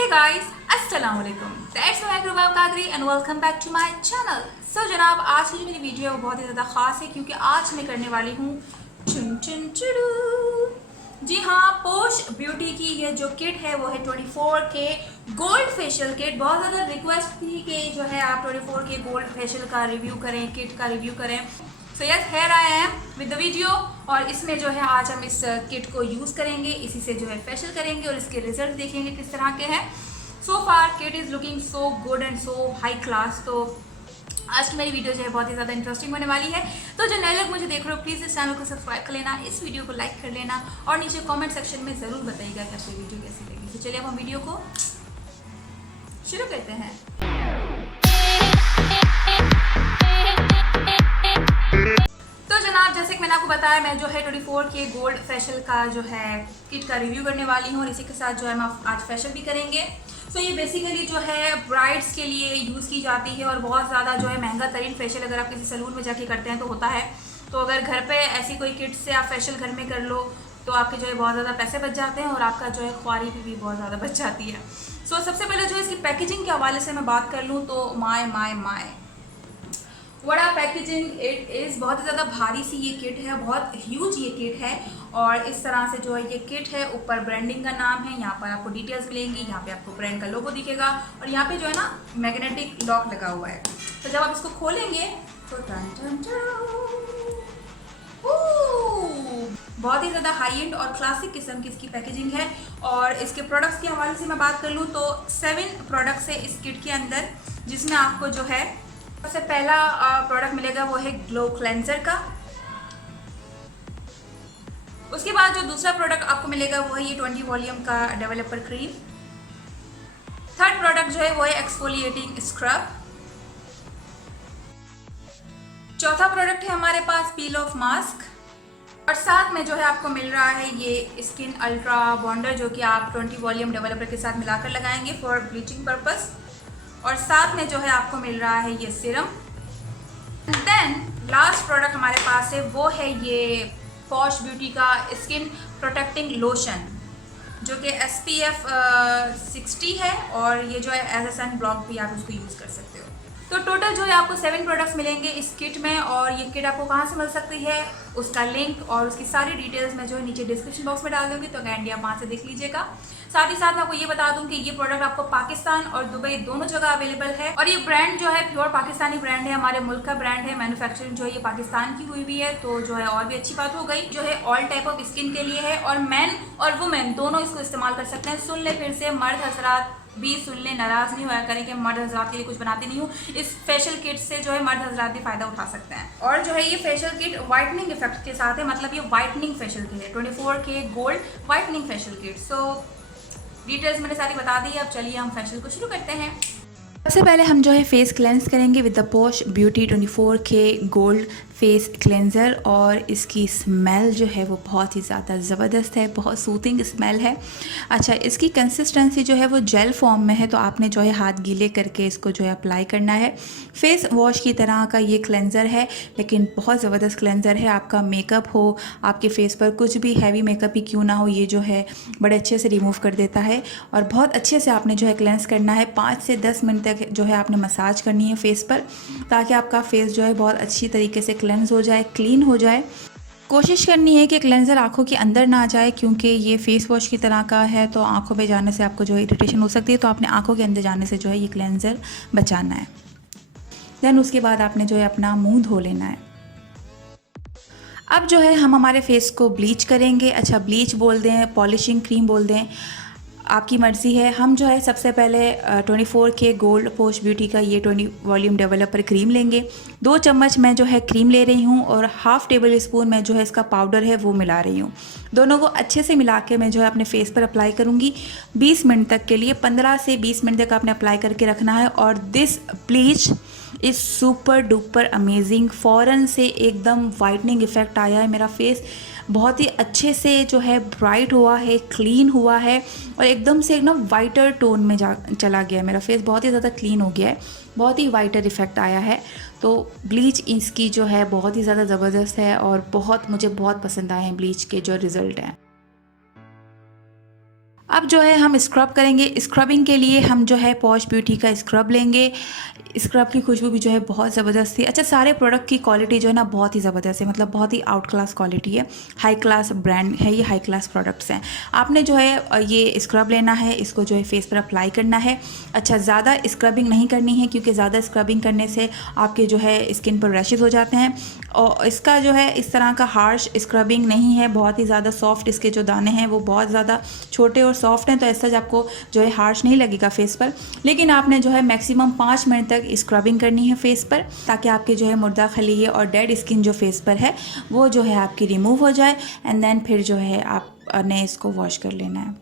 Hey guys, अस्सलाम वालेकुम। That's my Rubab Qadri and welcome back to my channel. So जनाब, आज की जो मेरी वीडियो है वो बहुत ही ज़्यादा ख़ास है क्योंकि आज मैं करने वाली हूँ चुन चुन चुडू। जी हाँ, पोश ब्यूटी की ये जो किट है वो है 24K गोल्ड फेशियल किट। बहुत ज़्यादा रिक्वेस्ट थी कि जो है आप 24K गोल्ड फेशियल का रिव्यू करें, किट का रिव्यू करें। So yes, here I am with the video. और इसमें जो है आज हम इस किट को यूज़ करेंगे, इसी से जो है फेशियल करेंगे और इसके रिजल्ट देखेंगे किस तरह के हैं। So far kit is looking so good and so high class. तो आज की मेरी वीडियो जो है बहुत ही ज़्यादा इंटरेस्टिंग होने वाली है। तो जो नए लोग मुझे देख रहे हो प्लीज़ इस चैनल को सब्सक्राइब कर लेना, इस वीडियो को लाइक कर लेना और नीचे कमेंट सेक्शन में ज़रूर बताइएगा कि आपको वीडियो कैसी लगी। तो चलिए अब हम वीडियो को शुरू करते हैं। तो जनाब, जैसे कि मैंने आपको बताया, मैं जो है 24K गोल्ड फेशियल का जो है किट का रिव्यू करने वाली हूँ और इसी के साथ जो है हम आज फेशियल भी करेंगे। सो ये बेसिकली जो है ब्राइड्स के लिए यूज़ की जाती है और बहुत ज़्यादा जो है महंगा तरीन फेशियल अगर आप किसी सैलून में जाके करते हैं तो होता है। तो अगर घर पे ऐसी कोई किट से आप फेशियल घर में कर लो तो आपके जो है बहुत ज़्यादा पैसे बच जाते हैं और आपका जो है ख्वारी भी बहुत ज़्यादा बच जाती है। सो सबसे पहले जो है इसकी पैकेजिंग के हवाले से मैं बात कर लूँ तो माय बड़ा पैकेजिंग इट इज़। बहुत ही ज़्यादा भारी सी ये किट है, बहुत ह्यूज ये किट है। और इस तरह से जो है ये किट है, ऊपर ब्रांडिंग का नाम है, यहाँ पर आपको डिटेल्स मिलेंगी, यहाँ पे आपको ब्रांड का लोगो दिखेगा और यहाँ पे जो है ना मैग्नेटिक लॉक लगा हुआ है। तो जब आप इसको खोलेंगे तो बहुत ही ज़्यादा हाई एंड और क्लासिक किस्म की इसकी पैकेजिंग है। और इसके प्रोडक्ट्स के हवाले से मैं बात कर लूँ तो 7 प्रोडक्ट्स है इस किट के अंदर, जिसमें आपको जो है सबसे पहला प्रोडक्ट मिलेगा वो है ग्लो क्लेंजर का। उसके बाद जो दूसरा प्रोडक्ट आपको मिलेगा वो है ये 20 वॉल्यूम का डेवलपर क्रीम। थर्ड प्रोडक्ट जो है वो है एक्सफोलिएटिंग स्क्रब। चौथा प्रोडक्ट है हमारे पास पील ऑफ मास्क। और साथ में जो है आपको मिल रहा है ये स्किन अल्ट्रा बॉन्डर, जो कि आप 20 वॉल्यूम डेवलपर के साथ मिलाकर लगाएंगे फॉर ब्लीचिंग पर्पस। और साथ में जो है आपको मिल रहा है ये सीरम। देन लास्ट प्रोडक्ट हमारे पास है वो है ये पॉश ब्यूटी का स्किन प्रोटेक्टिंग लोशन, जो कि SPF 60 है और ये जो है एज ए सन ब्लॉक भी आप उसको यूज़ कर सकते हो। तो टोटल जो है आपको 7 प्रोडक्ट्स मिलेंगे इस किट में। और ये किट आपको कहाँ से मिल सकती है, उसका लिंक और उसकी सारी डिटेल्स मैं जो है नीचे डिस्क्रिप्शन बॉक्स में डाल दूँगी, तो कैंडी आप वहाँ से देख लीजिएगा। साथ ही साथ मैं आपको ये बता दूं कि ये प्रोडक्ट आपको पाकिस्तान और दुबई दोनों जगह अवेलेबल है। और ये ब्रांड जो है प्योर पाकिस्तानी ब्रांड है, हमारे मुल्क का ब्रांड है। मैन्युफैक्चरिंग जो है ये पाकिस्तान की हुई है, तो जो है और भी अच्छी बात हो गई। जो है ऑल टाइप ऑफ स्किन के लिए है और मैन और वुमेन दोनों इसको इस्तेमाल कर सकते हैं। सुन ले फिर से, मर्द हजरात भी सुन ले, नाराज़ नहीं होया करें कि मर्द हजरात के लिए कुछ बनाती नहीं हूँ। इस फेशियल किट से जो है मर्द हजरात भी फ़ायदा उठा सकते हैं। और जो है ये फेशियल किट वाइटनिंग इफेक्ट के साथ है, मतलब ये वाइटनिंग फेशियल किट है, 24K gold whitening facial kit. So details मैंने सारी बता दी है। अब चलिए हम फेशियल को शुरू करते हैं। सबसे पहले हम जो है फेस क्लेंस करेंगे with the posh beauty 24K gold face cleanser. और इसकी स्मेल जो है वो बहुत ही ज़्यादा ज़बरदस्त है, बहुत सूथिंग स्मेल है। अच्छा, इसकी कंसिस्टेंसी जो है वो जेल फॉर्म में है, तो आपने जो है हाथ गीले करके इसको जो है अप्लाई करना है। फेस वॉश की तरह का ये क्लेंज़र है, लेकिन बहुत ज़बरदस्त क्लेंज़र है। आपका मेकअप हो, आपके फेस पर कुछ भी हैवी मेकअप ही क्यों ना हो, ये जो है बड़े अच्छे से रिमूव कर देता है। और बहुत अच्छे से आपने जो है क्लेंस करना है। 5 से 10 मिनट तक जो है आपने मसाज करनी है फेस पर, ताकि आपका फेस जो है बहुत अच्छी तरीके से क्लेंस हो जाए, क्लीन हो जाए। कोशिश करनी है कि क्लेंज़र आँखों के अंदर ना जाए, क्योंकि ये फेस वॉश की तरह का है, तो आँखों में जाने से आपको जो है इरिटेशन हो सकती है। तो आपने आँखों के अंदर जाने से जो है ये क्लेंज़र बचाना है। देन उसके बाद आपने जो है अपना मुंह धो लेना है। अब जो है हम हमारे फेस को ब्लीच करेंगे। अच्छा, ब्लीच बोल दें, पॉलिशिंग क्रीम बोल दें, आपकी मर्ज़ी है। हम जो है सबसे पहले 24K गोल्ड पोश ब्यूटी का ये 20 वॉल्यूम डेवलपर क्रीम लेंगे। 2 चम्मच मैं जो है क्रीम ले रही हूँ और हाफ़ टेबल स्पून मैं जो है इसका पाउडर है वो मिला रही हूँ। दोनों को अच्छे से मिला के मैं जो है अपने फेस पर अप्लाई करूँगी 20 मिनट तक के लिए। 15 से 20 मिनट तक आपने अप्लाई करके रखना है। और this bleach is super duper amazing. फ़ौरन से एकदम वाइटनिंग इफ़ेक्ट आया है, मेरा फेस बहुत ही अच्छे से जो है ब्राइट हुआ है, क्लीन हुआ है और एकदम से एकदम वाइटर टोन में चला गया। मेरा फेस बहुत ही ज़्यादा क्लीन हो गया है, बहुत ही वाइटर इफ़ेक्ट आया है। तो ब्लीच इसकी जो है बहुत ही ज़्यादा ज़बरदस्त है और मुझे बहुत पसंद आए हैं ब्लीच के जो रिज़ल्ट हैं। अब जो है हम स्क्रब करेंगे। स्क्रबिंग के लिए हम जो है पॉश ब्यूटी का स्क्रब लेंगे। स्क्रब की खुशबू भी जो है बहुत ज़बरदस्त थी। अच्छा, सारे प्रोडक्ट की क्वालिटी जो है ना बहुत ही ज़बरदस्त है, मतलब बहुत ही आउट क्लास क्वालिटी है, हाई क्लास ब्रांड है, ये हाई क्लास प्रोडक्ट्स हैं। आपने जो है ये स्क्रब लेना है, इसको जो है फेस पर अप्लाई करना है। अच्छा, ज़्यादा स्क्रबिंग नहीं करनी है क्योंकि ज़्यादा स्क्रबिंग करने से आपके जो है स्किन पर रैशेज़ हो जाते हैं। और इसका जो है इस तरह का हार्श स्क्रबिंग नहीं है, बहुत ही ज़्यादा सॉफ्ट इसके जो दाने हैं वो बहुत ज़्यादा छोटे और सॉफ्ट हैं, तो ऐसा आपको जो है हार्श नहीं लगेगा फेस पर। लेकिन आपने जो है मैक्सिमम 5 मिनट तक स्क्रबिंग करनी है फेस पर, ताकि आपके जो है मुर्दा खलीए और डेड स्किन जो फेस पर है वो जो है आपकी रिमूव हो जाए। एंड देन फिर जो है आपने इसको वॉश कर लेना है।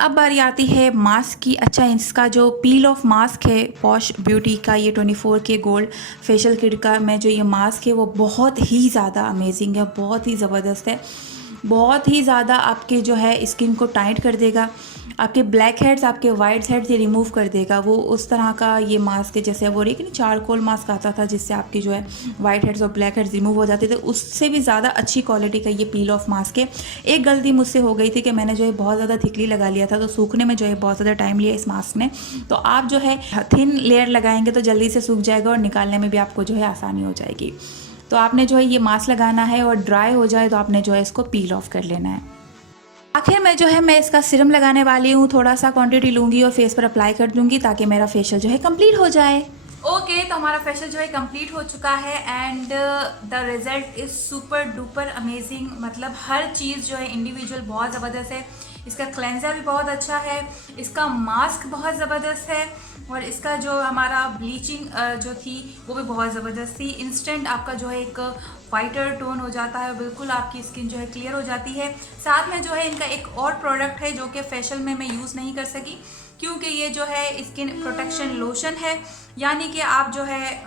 अब बारी आती है मास्क की। अच्छा, इसका जो पील ऑफ मास्क है पॉश ब्यूटी का, ये 24K गोल्ड फेशियल किट का में जो ये मास्क है वो बहुत ही ज़्यादा अमेजिंग है, बहुत ही ज़बरदस्त है, बहुत ही ज़्यादा आपके जो है स्किन को टाइट कर देगा। आपके ब्लैक हेड्स, आपके वाइट हेड्स ये रिमूव कर देगा। वो उस तरह का ये मास्क है जैसे वो एक चारकोल मास्क आता था जिससे आपके जो है वाइट हेड्स और ब्लैक हेड्स रिमूव हो जाते थे, उससे भी ज़्यादा अच्छी क्वालिटी का ये पील ऑफ मास्क है। एक गलती मुझसे हो गई थी कि मैंने जो है बहुत ज़्यादा थिकली लगा लिया था, तो सूखने में जो है बहुत ज़्यादा टाइम लिया इस मास्क ने। तो आप जो है थिन लेयर लगाएंगे तो जल्दी से सूख जाएगा और निकालने में भी आपको जो है आसानी हो जाएगी। तो आपने जो है ये मास्क लगाना है और ड्राई हो जाए तो आपने जो है इसको पील ऑफ कर लेना है। आखिर में जो है मैं इसका सीरम लगाने वाली हूँ, थोड़ा सा क्वांटिटी लूँगी और फेस पर अप्लाई कर दूँगी ताकि मेरा फेशियल जो है कंप्लीट हो जाए। ओके, तो हमारा फेशियल जो है कंप्लीट हो चुका है and the result is super duper amazing. मतलब हर चीज़ जो है इंडिविजुअल बहुत ज़बरदस्त है। इसका क्लेंजर भी बहुत अच्छा है, इसका मास्क बहुत ज़बरदस्त है और इसका जो हमारा ब्लीचिंग जो थी वो भी बहुत ज़बरदस्त थी। इंस्टेंट आपका जो है एक वाइटर टोन हो जाता है और बिल्कुल आपकी स्किन जो है क्लियर हो जाती है। साथ में जो है इनका एक और प्रोडक्ट है जो कि फेशियल में मैं यूज़ नहीं कर सकी क्योंकि ये जो है स्किन प्रोटेक्शन लोशन है, यानी कि आप जो है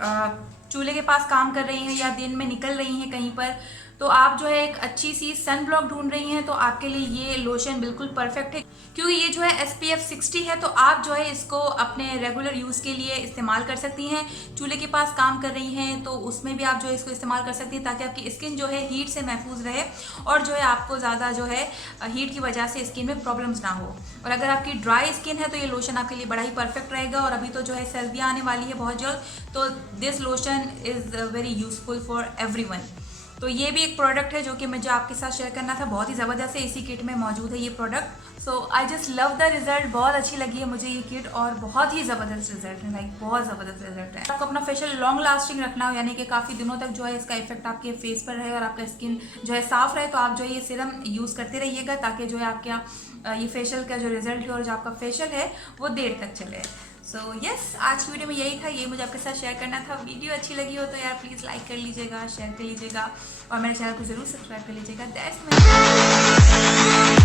चूल्हे के पास काम कर रही हैं या दिन में निकल रही हैं कहीं पर, तो आप जो है एक अच्छी सी सन ब्लॉक ढूंढ रही हैं तो आपके लिए ये लोशन बिल्कुल परफेक्ट है क्योंकि ये जो है SPF 60 है। तो आप जो है इसको अपने रेगुलर यूज़ के लिए इस्तेमाल कर सकती हैं। चूल्हे के पास काम कर रही हैं तो उसमें भी आप जो है इसको इस्तेमाल कर सकती हैं ताकि आपकी स्किन जो है हीट से महफूज रहे और जो है आपको ज़्यादा जो है हीट की वजह से स्किन में प्रॉब्लम्स ना हो। और अगर आपकी ड्राई स्किन है तो ये लोशन आपके लिए बड़ा ही परफेक्ट रहेगा। और अभी तो जो है सर्दियाँ आने वाली है बहुत जल्द, तो this lotion is very useful for everyone. तो ये भी एक प्रोडक्ट है जो कि मुझे आपके साथ शेयर करना था, बहुत ही ज़बरदस्त है, इसी किट में मौजूद है ये product. So I just love the result, बहुत अच्छी लगी है मुझे ये किट और बहुत ही ज़बरदस्त रिजल्ट है, लाइक बहुत ज़बरदस्त रिजल्ट है। आपको अपना फेशियल लॉन्ग लास्टिंग रखना हो, यानी कि काफ़ी दिनों तक जो है इसका इफेक्ट आपके फेस पर रहे और आपका स्किन जो है साफ रहे, तो आप जो है ये सीरम यूज़ करते रहिएगा ताकि जो है आपका ये फेशियल का जो रिजल्ट है और जो आपका फेशियल है वो देर तक चले। सो यस, आज की वीडियो में यही था, ये मुझे आपके साथ शेयर करना था। वीडियो अच्छी लगी हो तो यार प्लीज़ लाइक कर लीजिएगा, शेयर कर लीजिएगा और मेरे चैनल को ज़रूर सब्सक्राइब कर लीजिएगा। That's my